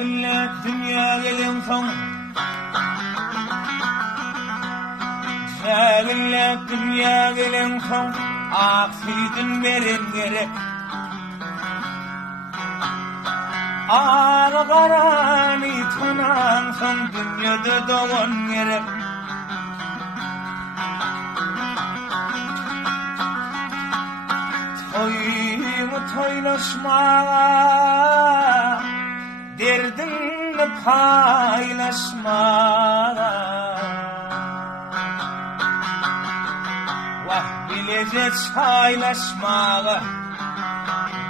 dünya gelen son Cahille dünya gelen son Aksıydın veren gerek Ağa karani tanan son Dünyada doğan gerek Toyumu toylaşmağa Derdinmi paylaşmağa Vah bilece çaylaşmağa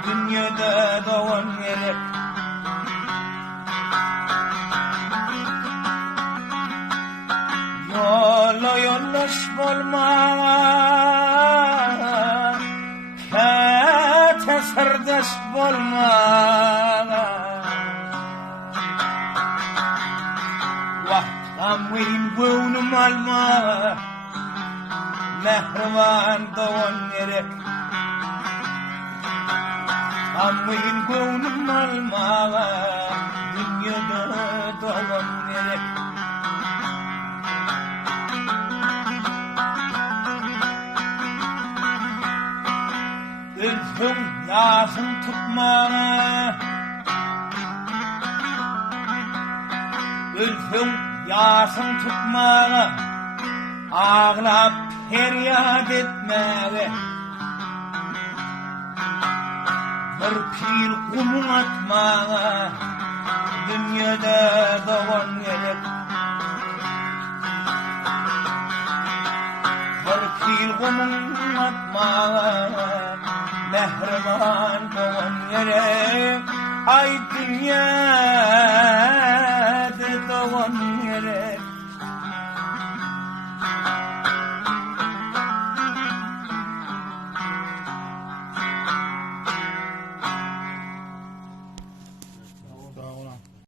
Dünyada doğan gerek Yolla yollaş bolmağa Kâte sırdaş bolmağa Vah gamweyn gönüm almağa Mehriban doğan gerek Gamweyn gönüm almağa Dünyada doğan gerek Ülfüm yaşın tutmağa Ülfüm yaşın tutmağa Ağlap feryat etmeğe Bir pil kumun atmağa Dünyada doğan gerek Bir pil kumun atmağa Mehriban doğan gerek Ay dünya